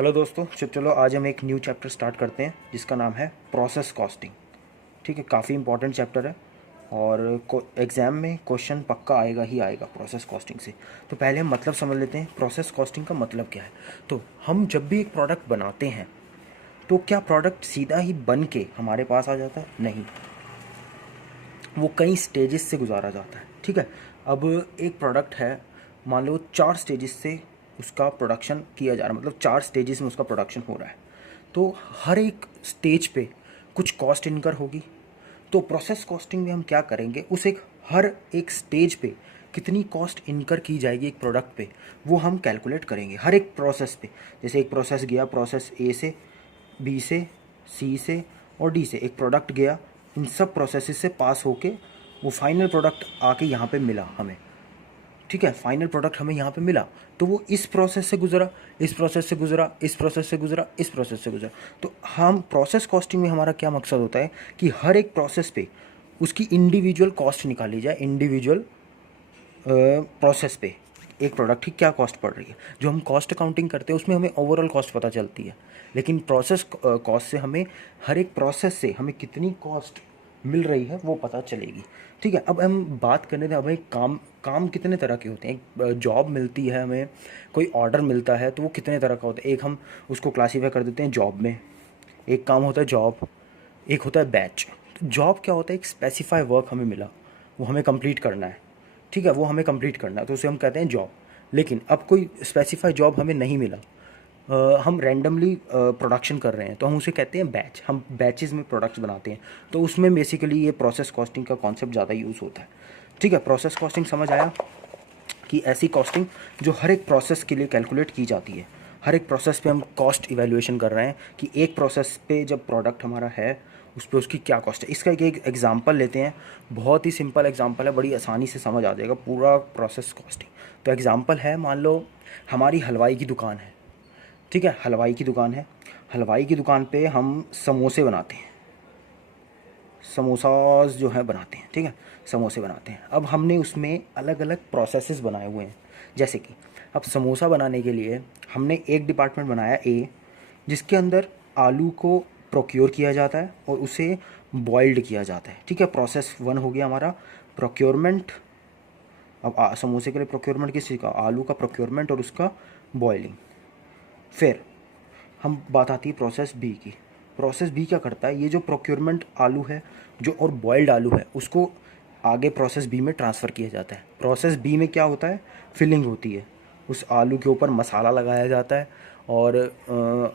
Hello दोस्तों, चलो आज हम एक न्यू चैप्टर स्टार्ट करते हैं जिसका नाम है प्रोसेस कॉस्टिंग। ठीक है, काफ़ी इंपॉर्टेंट चैप्टर है और एग्ज़ाम में क्वेश्चन पक्का आएगा ही आएगा प्रोसेस कॉस्टिंग से। तो पहले हम मतलब समझ लेते हैं प्रोसेस कॉस्टिंग का मतलब क्या है। तो हम जब भी एक प्रोडक्ट बनाते हैं तो क्या प्रोडक्ट सीधा ही बन के हमारे पास आ जाता है? नहीं, वो कई स्टेजेस से गुजारा जाता है। ठीक है, अब एक प्रोडक्ट है, मान लो 4 स्टेजेस से उसका प्रोडक्शन किया जा रहा है, मतलब 4 स्टेजेस में उसका प्रोडक्शन हो रहा है। तो हर एक स्टेज पे कुछ कॉस्ट इनकर होगी। तो प्रोसेस कॉस्टिंग में हम क्या करेंगे, उस हर एक स्टेज पे कितनी कॉस्ट इनकर की जाएगी एक प्रोडक्ट पे, वो हम कैलकुलेट करेंगे हर एक प्रोसेस पे। जैसे एक प्रोसेस गया, प्रोसेस ए से, बी से, सी से और डी से एक प्रोडक्ट गया, इन सब प्रोसेसेस से पास होके वो फाइनल प्रोडक्ट आके यहाँ पे मिला हमें। ठीक है, फाइनल प्रोडक्ट हमें यहाँ पे मिला, तो वो इस प्रोसेस से गुजरा, इस प्रोसेस से गुजरा, इस प्रोसेस से गुजरा, इस प्रोसेस से गुजरा। तो हम प्रोसेस कॉस्टिंग में हमारा क्या मकसद होता है कि हर एक प्रोसेस पे उसकी इंडिविजुअल कॉस्ट निकाली जाए, इंडिविजुअल प्रोसेस पे एक प्रोडक्ट की क्या कॉस्ट पड़ रही है। जो हम कॉस्ट अकाउंटिंग करते हैं उसमें हमें ओवरऑल कॉस्ट पता चलती है, लेकिन प्रोसेस कॉस्ट से हमें हर एक प्रोसेस से हमें कितनी कॉस्ट मिल रही है वो पता चलेगी। ठीक है, अब हम बात करने थे, हमें काम कितने तरह के होते हैं। एक जॉब मिलती है, हमें कोई ऑर्डर मिलता है तो वो कितने तरह का होता है। एक हम उसको क्लासीफाई कर देते हैं जॉब में। एक काम होता है जॉब, एक होता है बैच। तो जॉब क्या होता है, एक स्पेसिफाई वर्क हमें मिला, वो हमें कंप्लीट करना है। ठीक है, वो हमें कंप्लीट करना है तो उसे हम कहते हैं जॉब। लेकिन अब कोई स्पेसिफाई जॉब हमें नहीं मिला, हम रैंडमली प्रोडक्शन कर रहे हैं तो हम उसे कहते हैं बैच। हम बैचेस में प्रोडक्ट्स बनाते हैं, तो उसमें बेसिकली ये प्रोसेस कॉस्टिंग का कॉन्सेप्ट ज़्यादा यूज़ होता है। ठीक है, प्रोसेस कॉस्टिंग समझ आया कि ऐसी कॉस्टिंग जो हर एक प्रोसेस के लिए कैलकुलेट की जाती है। हर एक प्रोसेस पे हम कॉस्ट इवैल्यूएशन कर रहे हैं कि एक प्रोसेस पे जब प्रोडक्ट हमारा है उस पर उसकी क्या कॉस्ट है। इसका एक एग्जांपल लेते हैं, बहुत ही सिंपल एग्जांपल है, बड़ी आसानी से समझ आ जाएगा पूरा प्रोसेस कॉस्टिंग। तो एग्जांपल है, मान लो हमारी हलवाई की दुकान है। ठीक है, हलवाई की दुकान है, हलवाई की दुकान पे हम समोसे बनाते हैं, समोसाज जो है बनाते हैं। ठीक है, समोसे बनाते हैं। अब हमने उसमें अलग अलग प्रोसेसेस बनाए हुए हैं। जैसे कि अब समोसा बनाने के लिए हमने एक डिपार्टमेंट बनाया ए, जिसके अंदर आलू को प्रोक्योर किया जाता है और उसे बॉइल्ड किया जाता है। ठीक है, प्रोसेस 1 हो गया हमारा प्रोक्योरमेंट। अब समोसे के लिए प्रोक्योरमेंट किस चीज़ का, आलू का प्रोक्योरमेंट और उसका बॉइलिंग। फिर हम बात आती है प्रोसेस बी की। प्रोसेस बी क्या करता है, ये जो प्रोक्योरमेंट आलू है जो और बॉइल्ड आलू है उसको आगे प्रोसेस बी में ट्रांसफ़र किया जाता है। प्रोसेस बी में क्या होता है, फिलिंग होती है, उस आलू के ऊपर मसाला लगाया जाता है और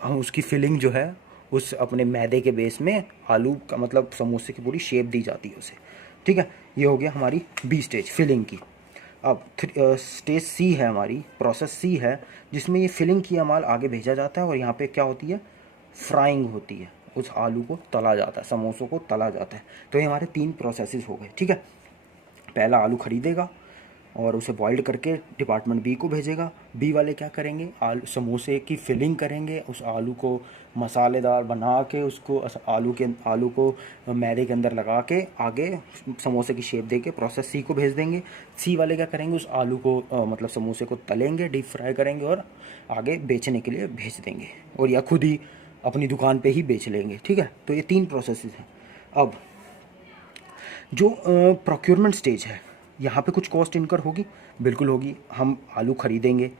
हम उसकी फिलिंग जो है उस अपने मैदे के बेस में आलू का मतलब समोसे की पूरी शेप दी जाती है उसे। ठीक है, ये हो गया हमारी बी स्टेज फिलिंग की। अब स्टेज सी है हमारी, प्रोसेस सी है, जिसमें ये फिलिंग किया माल आगे भेजा जाता है और यहाँ पे क्या होती है, फ्राइंग होती है, उस आलू को तला जाता है, समोसों को तला जाता है। तो ये हमारे 3 प्रोसेसेस हो गए। ठीक है, पहला आलू खरीदेगा और उसे बॉइल्ड करके डिपार्टमेंट बी को भेजेगा। बी वाले क्या करेंगे, आलू समोसे की फिलिंग करेंगे, उस आलू को मसालेदार बना के उसको आलू को मैदे के अंदर लगा के आगे समोसे की शेप दे के प्रोसेस सी को भेज देंगे। सी वाले क्या करेंगे, उस आलू को मतलब समोसे को तलेंगे, डीप फ्राई करेंगे और आगे बेचने के लिए भेज देंगे, और या खुद ही अपनी दुकान पे ही बेच लेंगे। ठीक है, तो ये 3 प्रोसेसेस हैं। अब जो प्रोक्योरमेंट स्टेज है, यहाँ पे कुछ कॉस्ट इनकर होगी, बिल्कुल होगी। हम आलू खरीदेंगे,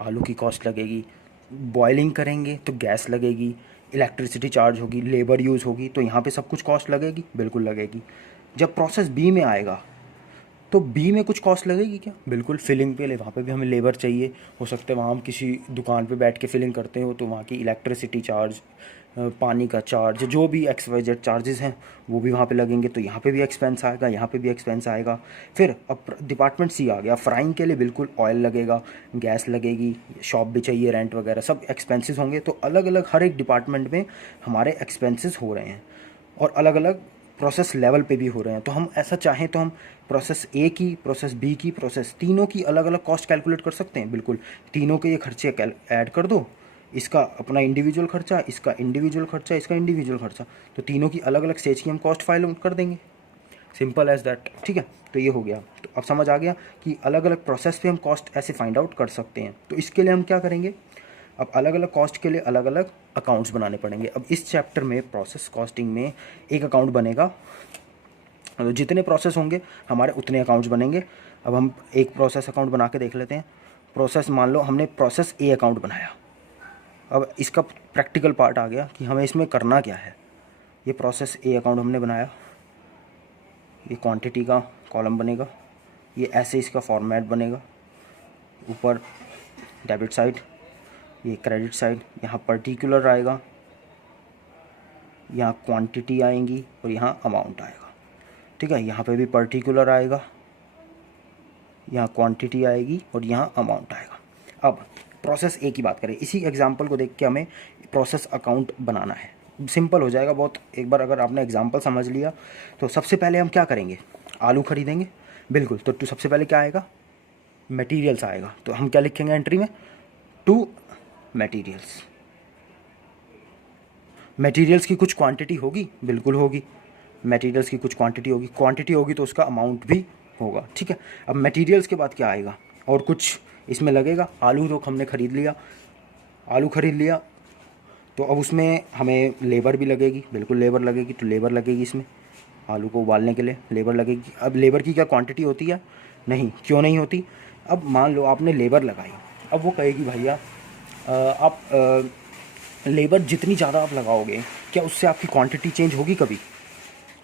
आलू की कॉस्ट लगेगी, बॉइलिंग करेंगे तो गैस लगेगी, इलेक्ट्रिसिटी चार्ज होगी, लेबर यूज़ होगी, तो यहाँ पे सब कुछ कॉस्ट लगेगी, बिल्कुल लगेगी। जब प्रोसेस बी में आएगा तो बी में कुछ कॉस्ट लगेगी क्या, बिल्कुल। फिलिंग पे ले, वहाँ पे भी हमें लेबर चाहिए, हो सकता है वहाँ हम किसी दुकान पे बैठ के फिलिंग करते हो तो वहाँ की इलेक्ट्रिसिटी चार्ज, पानी का चार्ज, जो भी XYZ चार्जेस हैं वो भी वहाँ पे लगेंगे, तो यहाँ पे भी एक्सपेंस आएगा, यहाँ पे भी एक्सपेंस आएगा। फिर अब डिपार्टमेंट सी आ गया, फ्राइंग के लिए बिल्कुल ऑयल लगेगा, गैस लगेगी, शॉप भी चाहिए, रेंट वगैरह सब एक्सपेंसेस होंगे। तो अलग अलग हर एक डिपार्टमेंट में हमारे एक्सपेंसेस हो रहे हैं और अलग अलग प्रोसेस लेवल पे भी हो रहे हैं। तो हम ऐसा चाहें तो हम प्रोसेस ए की, प्रोसेस बी की, प्रोसेस तीनों की अलग अलग कॉस्ट कैलकुलेट कर सकते हैं, बिल्कुल। तीनों के ये खर्चे ऐड कर दो, इसका अपना इंडिविजुअल खर्चा, इसका इंडिविजुअल खर्चा, इसका इंडिविजुअल खर्चा, तो तीनों की अलग अलग स्टेज की हम कॉस्ट फाइल कर देंगे, सिंपल एज दैट। ठीक है, तो ये हो गया। तो अब समझ आ गया कि अलग अलग प्रोसेस पे हम कॉस्ट ऐसे फाइंड आउट कर सकते हैं। तो इसके लिए हम क्या करेंगे, अब अलग अलग कॉस्ट के लिए अलग अलग अकाउंट्स बनाने पड़ेंगे। अब इस चैप्टर में प्रोसेस कॉस्टिंग में एक अकाउंट बनेगा, तो जितने प्रोसेस होंगे हमारे उतने अकाउंट्स बनेंगे। अब हम एक प्रोसेस अकाउंट बना के देख लेते हैं। प्रोसेस, मान लो हमने प्रोसेस ए अकाउंट बनाया। अब इसका प्रैक्टिकल पार्ट आ गया कि हमें इसमें करना क्या है। ये प्रोसेस ए अकाउंट हमने बनाया, ये क्वांटिटी का कॉलम बनेगा, ये ऐसे इसका फॉर्मेट बनेगा, ऊपर डेबिट साइड, ये क्रेडिट साइड, यहाँ पर्टिकुलर आएगा, यहाँ क्वांटिटी आएंगी और यहाँ अमाउंट आएगा। ठीक है, यहाँ पे भी पर्टिकुलर आएगा, यहाँ क्वांटिटी आएगी और यहाँ अमाउंट आएगा। अब प्रोसेस ए की बात करें, इसी एग्जांपल को देख के हमें प्रोसेस अकाउंट बनाना है। सिंपल हो जाएगा बहुत, एक बार अगर आपने एग्जांपल समझ लिया तो सबसे पहले हम क्या करेंगे, आलू खरीदेंगे, बिल्कुल। तो सबसे पहले क्या आएगा, मटेरियल्स आएगा। तो हम क्या लिखेंगे एंट्री में, टू मटेरियल्स। मटेरियल्स की कुछ क्वांटिटी होगी, बिल्कुल होगी, मटेरियल्स की कुछ क्वांटिटी होगी, क्वांटिटी होगी तो उसका अमाउंट भी होगा। ठीक है, अब मटेरियल्स के बाद क्या आएगा, और कुछ इसमें लगेगा। आलू तो हमने ख़रीद लिया, आलू ख़रीद लिया तो अब उसमें हमें लेबर भी लगेगी, बिल्कुल लेबर लगेगी, तो लेबर लगेगी इसमें, आलू को उबालने के लिए लेबर लगेगी। अब लेबर की क्या क्वांटिटी होती है, नहीं, क्यों नहीं होती। अब मान लो आपने लेबर लगाई, अब वो कहेगी भैया आप लेबर जितनी ज़्यादा आप लगाओगे क्या उससे आपकी क्वांटिटी चेंज होगी कभी।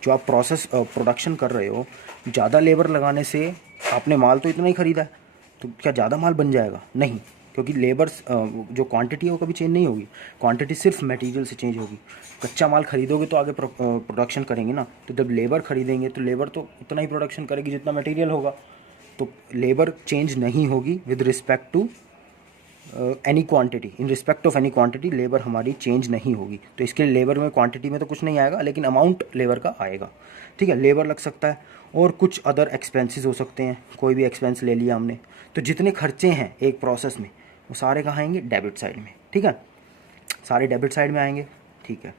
जो आप प्रोडक्शन कर रहे हो, ज़्यादा लेबर लगाने से आपने माल तो इतना ही ख़रीदा है, तो क्या ज़्यादा माल बन जाएगा, नहीं, क्योंकि लेबर्स जो क्वांटिटी है वो कभी चेंज नहीं होगी। क्वांटिटी सिर्फ मटेरियल से चेंज होगी। कच्चा माल खरीदोगे तो आगे प्रोडक्शन करेंगे ना, तो जब लेबर खरीदेंगे तो लेबर तो उतना ही प्रोडक्शन करेगी जितना मटेरियल होगा, तो लेबर चेंज नहीं होगी with respect to any quantity. In respect of any quantity labour हमारी चेंज नहीं होगी। तो इसके लिए लेबर में क्वांटिटी में तो कुछ नहीं आएगा, लेकिन अमाउंट लेबर का आएगा। ठीक है, लेबर लग सकता है, और कुछ अदर एक्सपेंसेस हो सकते हैं, कोई भी एक्सपेंस ले लिया हमने। तो जितने खर्चे हैं एक प्रोसेस में वो सारे कहाँ आएंगे, डेबिट साइड में। ठीक है, सारे डेबिट साइड में आएंगे। ठीक है,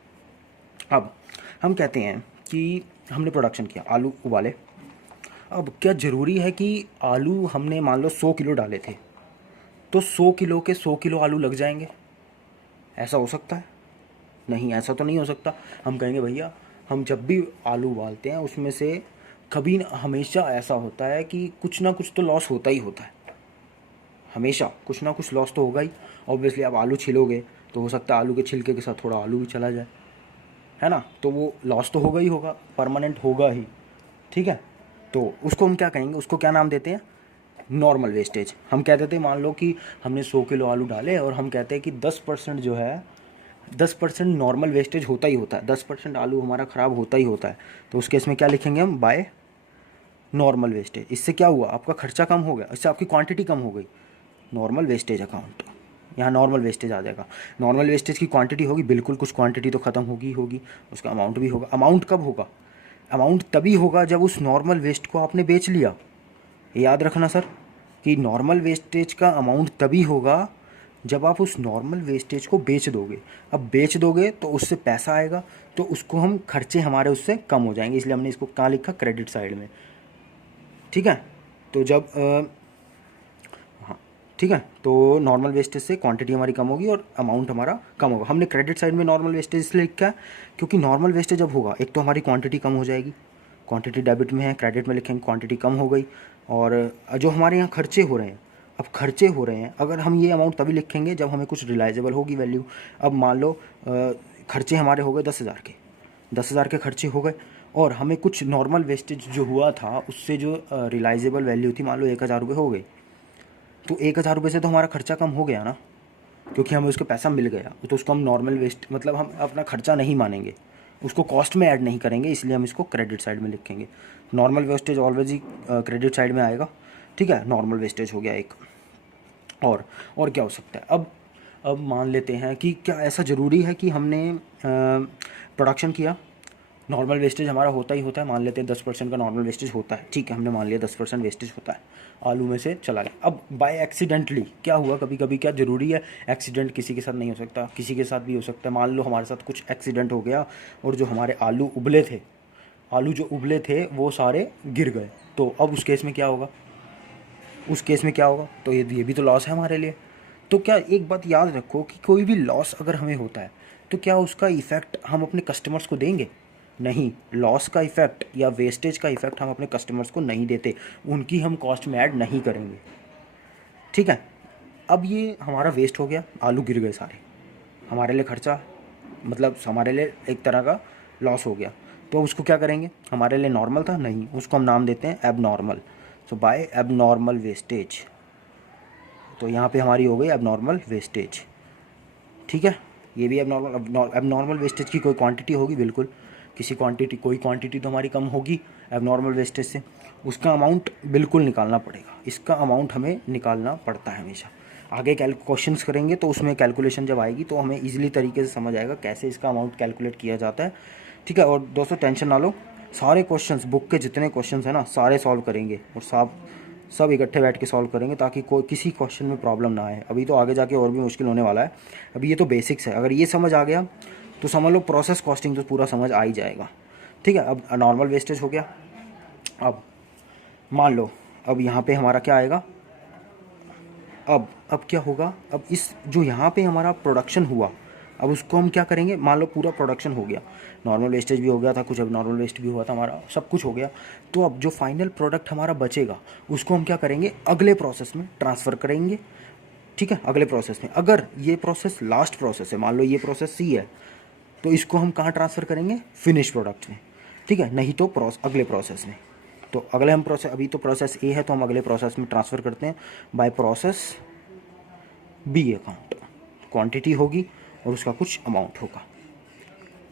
अब हम कहते हैं कि हमने प्रोडक्शन किया, आलू उबाले। अब क्या ज़रूरी है कि आलू हमने मान लो 100 किलो डाले थे तो 100 किलो के 100 किलो आलू लग जाएंगे, ऐसा हो सकता है, नहीं, ऐसा तो नहीं हो सकता। हम कहेंगे भैया हम जब भी आलू उबालते हैं उसमें से कभी हमेशा ऐसा होता है कि कुछ ना कुछ तो लॉस होता ही होता है, हमेशा कुछ ना कुछ लॉस तो होगा ही। ऑब्वियसली आप आलू छिलोगे तो हो सकता है आलू के छिलके के साथ थोड़ा आलू भी चला जाए, है ना, तो वो लॉस तो होगा ही होगा, परमानेंट होगा ही। ठीक है, तो उसको हम क्या कहेंगे, उसको क्या नाम देते हैं, नॉर्मल वेस्टेज। हम कहते थे मान लो कि हमने 100 किलो आलू डाले और हम कहते हैं कि 10% जो है, 10% नॉर्मल वेस्टेज होता ही होता है, 10% आलू हमारा ख़राब होता ही होता है। तो उस केस में क्या लिखेंगे हम, बाय नॉर्मल वेस्टेज। इससे क्या हुआ, आपका खर्चा कम हो गया, इससे आपकी क्वांटिटी कम हो गई, नॉर्मल वेस्टेज अकाउंट। यहाँ नॉर्मल वेस्टेज आ जाएगा। नॉर्मल वेस्टेज की क्वांटिटी होगी, बिल्कुल कुछ क्वांटिटी तो ख़त्म होगी, उसका अमाउंट भी होगा। अमाउंट कब होगा, अमाउंट तभी होगा जब उस नॉर्मल वेस्ट को आपने बेच लिया। याद रखना सर कि नॉर्मल वेस्टेज का अमाउंट तभी होगा जब आप उस नॉर्मल वेस्टेज को बेच दोगे। अब बेच दोगे तो उससे पैसा आएगा, तो उसको हम खर्चे हमारे उससे कम हो जाएंगे, इसलिए हमने इसको कहाँ लिखा, क्रेडिट साइड में। ठीक है, तो जब हाँ ठीक है, तो नॉर्मल वेस्टेज से क्वांटिटी हमारी कम होगी और अमाउंट हमारा कम होगा। हमने क्रेडिट साइड में नॉर्मल वेस्टेज इसलिए लिखा है क्योंकि नॉर्मल वेस्टेज जब होगा एक तो हमारी क्वांटिटी कम हो जाएगी, क्वांटिटी डेबिट में है, क्रेडिट में लिखेंगे क्वांटिटी कम हो गई। और जो हमारे यहाँ खर्चे हो रहे हैं, अब खर्चे हो रहे हैं, अगर हम ये अमाउंट तभी लिखेंगे जब हमें कुछ रिलाइजेबल होगी वैल्यू। अब मान लो खर्चे हमारे हो गए 10,000 के, 10,000 के खर्चे हो गए और हमें कुछ नॉर्मल वेस्टेज जो हुआ था उससे जो रिलाइजेबल वैल्यू थी मान लो 1,000 रुपये हो गई, तो 1,000 रुपये से तो हमारा खर्चा कम हो गया ना, क्योंकि हमें उसका पैसा मिल गया। तो उसको हम नॉर्मल वेस्ट मतलब हम अपना खर्चा नहीं मानेंगे, उसको कॉस्ट में ऐड नहीं करेंगे, इसलिए हम इसको क्रेडिट साइड में लिखेंगे। नॉर्मल वेस्टेज ऑलवेज ही क्रेडिट साइड में आएगा। ठीक है, नॉर्मल वेस्टेज हो गया एक। और क्या हो सकता है, अब मान लेते हैं कि क्या ऐसा ज़रूरी है कि हमने प्रोडक्शन किया, नॉर्मल वेस्टेज हमारा होता ही होता है, मान लेते हैं 10% का नॉर्मल वेस्टेज होता है। ठीक है, हमने मान लिया 10% वेस्टेज होता है, आलू में से चला गया। अब बाय एक्सीडेंटली क्या हुआ, कभी कभी क्या ज़रूरी है, एक्सीडेंट किसी के साथ नहीं हो सकता, किसी के साथ भी हो सकता है। मान लो हमारे साथ कुछ एक्सीडेंट हो गया और जो हमारे आलू उबले थे, आलू जो उबले थे वो सारे गिर गए, तो अब उस केस में क्या होगा, उस केस में क्या होगा, तो ये भी तो लॉस है हमारे लिए। तो क्या एक बात याद रखो कि कोई भी लॉस अगर हमें होता है तो क्या उसका इफ़ेक्ट हम अपने कस्टमर्स को देंगे? नहीं, लॉस का इफ़ेक्ट या वेस्टेज का इफ़ेक्ट हम अपने कस्टमर्स को नहीं देते, उनकी हम कॉस्ट में ऐड नहीं करेंगे। ठीक है, अब ये हमारा वेस्ट हो गया, आलू गिर गए सारे, हमारे लिए खर्चा, मतलब हमारे लिए एक तरह का लॉस हो गया। तो उसको क्या करेंगे? हमारे लिए नॉर्मल था, नहीं, उसको हम नाम देते हैं एबनॉर्मल। सो बाय एबनॉर्मल वेस्टेज, तो यहाँ पे हमारी हो गई एबनॉर्मल वेस्टेज। ठीक है, ये भी एबनॉर्मल वेस्टेज की कोई क्वांटिटी होगी, बिल्कुल कोई क्वांटिटी तो हमारी कम होगी एबनॉर्मल वेस्टेज से, उसका अमाउंट बिल्कुल निकालना पड़ेगा। इसका अमाउंट हमें निकालना पड़ता है हमेशा। आगे क्वेश्चंस करेंगे तो उसमें कैलकुलेशन जब आएगी तो हमें ईजिली तरीके से समझ आएगा कैसे इसका अमाउंट कैलकुलेट किया जाता है। ठीक है, और दोस्तों टेंशन ना लो, सारे क्वेश्चंस, बुक के जितने क्वेश्चंस हैं ना, सारे सॉल्व करेंगे और सब इकट्ठे बैठ के सॉल्व करेंगे ताकि कोई किसी क्वेश्चन में प्रॉब्लम ना आए। अभी तो आगे जाके और भी मुश्किल होने वाला है, अभी ये तो बेसिक्स है। अगर ये समझ आ गया तो समझ लो प्रोसेस कॉस्टिंग तो पूरा समझ आ ही जाएगा। ठीक है, अब नॉर्मल वेस्टेज हो गया। अब मान लो, अब यहाँ पे हमारा क्या आएगा, अब क्या होगा, अब इस जो यहाँ पे हमारा प्रोडक्शन हुआ, अब उसको हम क्या करेंगे? मान लो पूरा प्रोडक्शन हो गया, नॉर्मल वेस्टेज भी हो गया था कुछ, अब नॉर्मल वेस्ट भी हुआ था हमारा, सब कुछ हो गया। तो अब जो फाइनल प्रोडक्ट हमारा बचेगा उसको हम क्या करेंगे? अगले प्रोसेस में ट्रांसफ़र करेंगे। ठीक है, अगले प्रोसेस में, अगर ये प्रोसेस लास्ट प्रोसेस है, मान लो ये प्रोसेस सी है, तो इसको हम कहाँ ट्रांसफ़र करेंगे? फिनिश प्रोडक्ट में। ठीक है, नहीं तो अगले प्रोसेस में। तो अगले हम प्रोसेस, अभी तो प्रोसेस ए है तो हम अगले प्रोसेस में ट्रांसफ़र करते हैं by process B account. Quantity होगी और उसका कुछ अमाउंट होगा।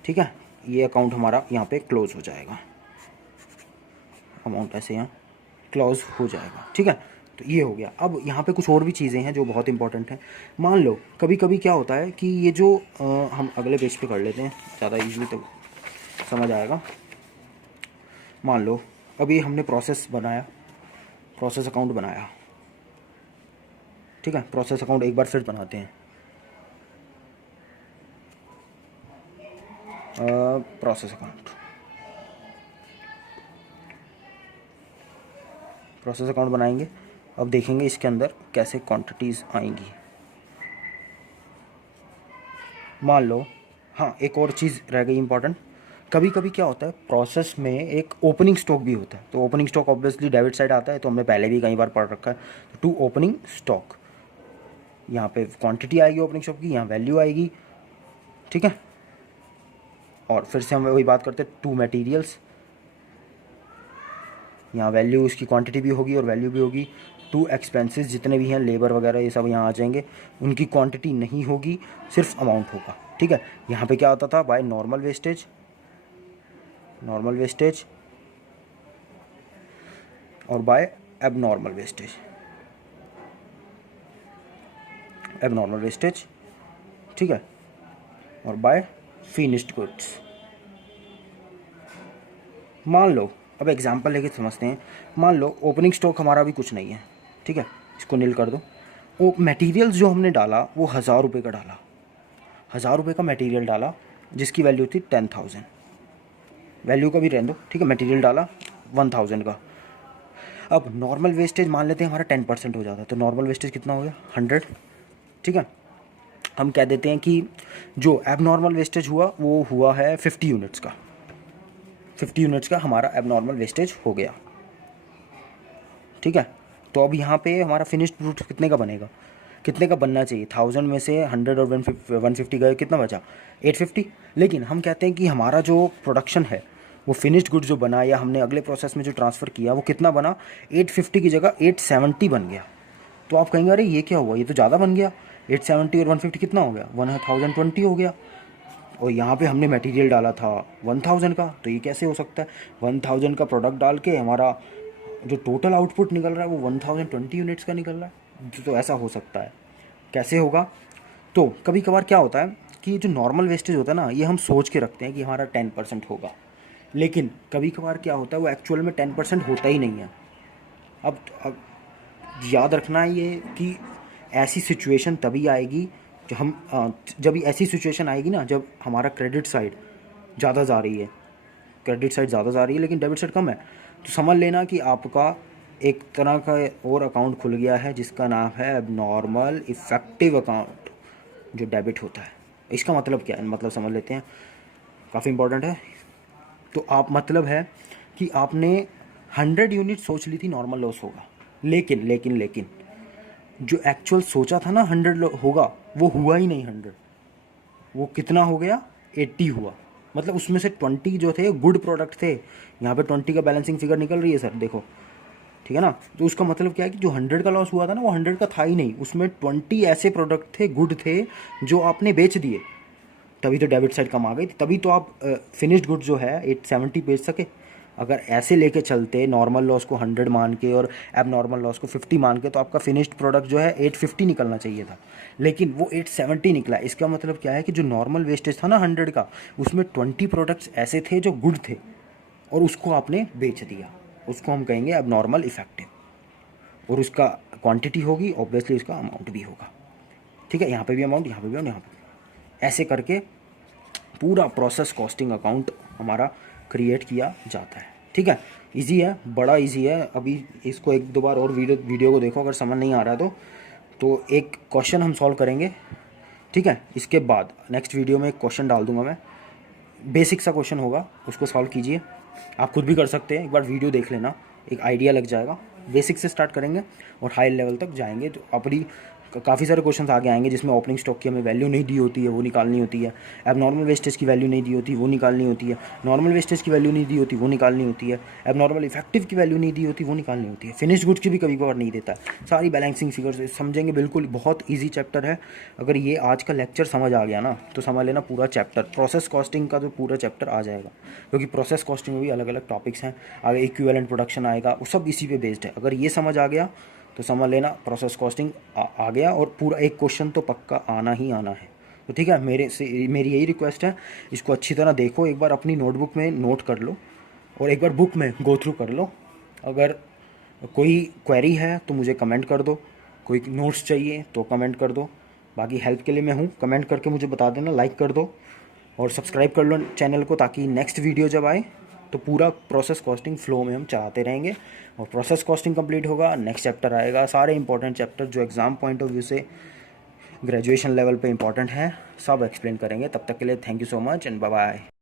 ठीक है, ये अकाउंट हमारा यहाँ पे क्लोज हो जाएगा, अमाउंट ऐसे यहाँ क्लोज हो जाएगा। ठीक है, तो ये हो गया। अब यहाँ पे कुछ और भी चीज़ें हैं जो बहुत इंपॉर्टेंट हैं। मान लो कभी कभी क्या होता है कि ये जो हम अगले पेज पे कर लेते हैं, ज़्यादा ईजिली तो समझ आएगा। मान लो अभी हमने प्रोसेस अकाउंट बनाया। ठीक है, प्रोसेस अकाउंट एक बार फिर बनाते हैं। प्रोसेस अकाउंट बनाएंगे। अब देखेंगे इसके अंदर कैसे क्वांटिटीज़ आएंगी। मान लो, हाँ, एक और चीज़ रह गई इंपॉर्टेंट। कभी कभी क्या होता है, प्रोसेस में एक ओपनिंग स्टॉक भी होता है। तो opening stock obviously debit side आता है, तो हमने पहले भी कई बार पढ़ रखा है। टू ओपनिंग स्टॉक, यहाँ पे क्वांटिटी आएगी ओपनिंग स्टॉक की, यहाँ वैल्यू आएगी। ठीक है, और फिर से हम वही बात करते हैं, टू मटेरियल्स, यहाँ वैल्यू उसकी क्वांटिटी भी होगी और वैल्यू भी होगी। टू एक्सपेंसेस, जितने भी हैं लेबर वगैरह ये सब यहाँ आ जाएंगे, उनकी क्वांटिटी नहीं होगी, सिर्फ अमाउंट होगा। ठीक है, यहाँ पे क्या होता था? बाय नॉर्मल वेस्टेज और बाय एबनॉर्मल वेस्टेज। ठीक है, और बाय फिनिश्ड गुड्स। मान लो, अब एग्जांपल लेके समझते हैं। मान लो ओपनिंग स्टॉक हमारा भी कुछ नहीं है। ठीक है, इसको नील कर दो। वो मटेरियल्स जो हमने डाला वो 1000 रुपये का डाला, 1000 रुपये का मटेरियल डाला जिसकी वैल्यू थी 10,000। वैल्यू का भी रहने दो। ठीक है, मटेरियल डाला 1000 का। अब नॉर्मल वेस्टेज मान लेते हैं हमारा 10% हो जाता है, तो नॉर्मल वेस्टेज कितना हो गया? 100। ठीक है, हम कह देते हैं कि जो एबनॉर्मल वेस्टेज हुआ वो हुआ है 50 यूनिट्स का। 50 यूनिट्स का हमारा एबनॉर्मल वेस्टेज हो गया। ठीक है, तो अब यहाँ पे हमारा फिनिश्ड प्रोडक्ट कितने का बनेगा? कितने का बनना चाहिए? 1000 में से 100 और 150 गए, कितना बचा? 850। लेकिन हम कहते हैं कि हमारा जो प्रोडक्शन है वो फिनिश्ड गुड जो बना, या हमने अगले प्रोसेस में जो ट्रांसफ़र किया, वो कितना बना? 850 की जगह 870 बन गया। तो आप कहेंगे अरे ये क्या हुआ, ये तो ज़्यादा बन गया। 870 और 150 कितना हो गया? 1020 हो गया। और यहाँ पे हमने मटेरियल डाला था 1000 का, तो ये कैसे हो सकता है? 1000 का प्रोडक्ट डाल के हमारा जो टोटल आउटपुट निकल रहा है वो 1020 यूनिट्स का निकल रहा है। तो ऐसा हो सकता है, कैसे होगा? तो कभी कभार क्या होता है कि जो नॉर्मल वेस्टेज होता है ना, ये हम सोच के रखते हैं कि हमारा 10% होगा, लेकिन कभी कभार क्या होता है वो एक्चुअल में 10% होता ही नहीं है। अब याद रखना है ये कि ऐसी सिचुएशन तभी आएगी जब ऐसी सिचुएशन आएगी ना, जब हमारा क्रेडिट साइड ज़्यादा जा रही है, लेकिन डेबिट साइड कम है, तो समझ लेना कि आपका एक तरह का और अकाउंट खुल गया है जिसका नाम है एबनॉर्मल इफेक्टिव अकाउंट, जो डेबिट होता है। इसका मतलब क्या है, मतलब समझ लेते हैं, काफ़ी इंपॉर्टेंट है। तो आप मतलब है कि आपने 100 यूनिट सोच ली थी नॉर्मल लॉस होगा, लेकिन लेकिन लेकिन जो एक्चुअल सोचा था ना 100 होगा, वो हुआ ही नहीं 100। वो कितना हो गया, 80 हुआ। मतलब उसमें से 20 जो थे गुड प्रोडक्ट थे। यहाँ पे 20 का बैलेंसिंग फिगर निकल रही है सर, देखो, ठीक है ना। तो उसका मतलब क्या है कि जो 100 का लॉस हुआ था ना, वो 100 का था ही नहीं, उसमें 20 ऐसे प्रोडक्ट थे गुड थे जो आपने बेच दिए, तभी तो डेबिट साइड कम आ गई थी, तभी तो आप फिनिश्ड गुड जो है 870 बेच सके। अगर ऐसे लेके चलते नॉर्मल लॉस को 100 मान के और एब नॉर्मल लॉस को 50 मान के, तो आपका फिनिश्ड प्रोडक्ट जो है 850 निकलना चाहिए था, लेकिन वो 870 निकला। इसका मतलब क्या है कि जो नॉर्मल वेस्टेज था ना 100 का, उसमें 20 प्रोडक्ट्स ऐसे थे जो गुड थे और उसको आपने बेच दिया। उसको हम कहेंगे अब नॉर्मल इफेक्टिव, और उसका क्वांटिटी होगी, ऑब्वियसली उसका अमाउंट भी होगा। ठीक है, यहाँ पे भी अमाउंट, यहाँ पे भी और यहाँ पे भी। ऐसे करके पूरा प्रोसेस कॉस्टिंग अकाउंट हमारा क्रिएट किया जाता है। ठीक है, इजी है, बड़ा इजी है। अभी इसको एक दो बार और वीडियो को देखो, अगर समझ नहीं आ रहा है तो एक क्वेश्चन हम सॉल्व करेंगे। ठीक है, इसके बाद नेक्स्ट वीडियो में एक क्वेश्चन डाल दूंगा मैं, बेसिक सा क्वेश्चन होगा, उसको सॉल्व कीजिए। आप खुद भी कर सकते हैं, एक बार वीडियो देख लेना, एक आइडिया लग जाएगा। बेसिक से स्टार्ट करेंगे और हाई लेवल तक जाएंगे, तो अपनी काफ़ी सारे क्वेश्चंस आगे आएंगे जिसमें ओपनिंग स्टॉक की हमें वैल्यू नहीं दी होती है, वो निकालनी होती है। अब नॉर्मल वेस्टेज की वैल्यू नहीं दी होती, वो निकालनी होती है। नॉर्मल वेस्टेज की वैल्यू नहीं दी होती, वो निकालनी होती है। अब नॉर्मल इफेक्टिव की वैल्यू नहीं दी होती, वो निकालनी होती है। फिनिश गुड्स की भी कभी कभार नहीं देता है। सारी बैलेंसिंग फिगर्स समझेंगे, बिल्कुल बहुत ईजी चैप्टर है। अगर ये आज का लेक्चर समझ आ गया ना, तो समझ लेना पूरा चैप्टर प्रोसेस कॉस्टिंग का जो पूरा चैप्टर आ जाएगा, क्योंकि प्रोसेस कॉस्टिंग में भी अलग अलग टॉपिक्स हैं। आगे इक्विवेलेंट प्रोडक्शन आएगा, वो सब इसी पे बेस्ड है। अगर ये समझ आ गया तो समझ लेना प्रोसेस कॉस्टिंग आ गया, और पूरा एक क्वेश्चन तो पक्का आना ही आना है। तो ठीक है, मेरी यही रिक्वेस्ट है, इसको अच्छी तरह देखो, एक बार अपनी नोटबुक में नोट कर लो और एक बार बुक में गो थ्रू कर लो। अगर कोई क्वेरी है तो मुझे कमेंट कर दो, कोई नोट्स चाहिए तो कमेंट कर दो। बाकी हेल्प के लिए मैं हूँ, कमेंट करके मुझे बता देना, लाइक कर दो और सब्सक्राइब कर लो चैनल को, ताकि नेक्स्ट वीडियो जब आए तो पूरा प्रोसेस कॉस्टिंग फ्लो में हम चाहते रहेंगे। और प्रोसेस कॉस्टिंग कंप्लीट होगा, नेक्स्ट चैप्टर आएगा, सारे इंपॉर्टेंट चैप्टर जो एग्ज़ाम पॉइंट ऑफ व्यू से ग्रेजुएशन लेवल पे इंपॉर्टेंट हैं, सब एक्सप्लेन करेंगे। तब तक के लिए thank you so much and bye bye.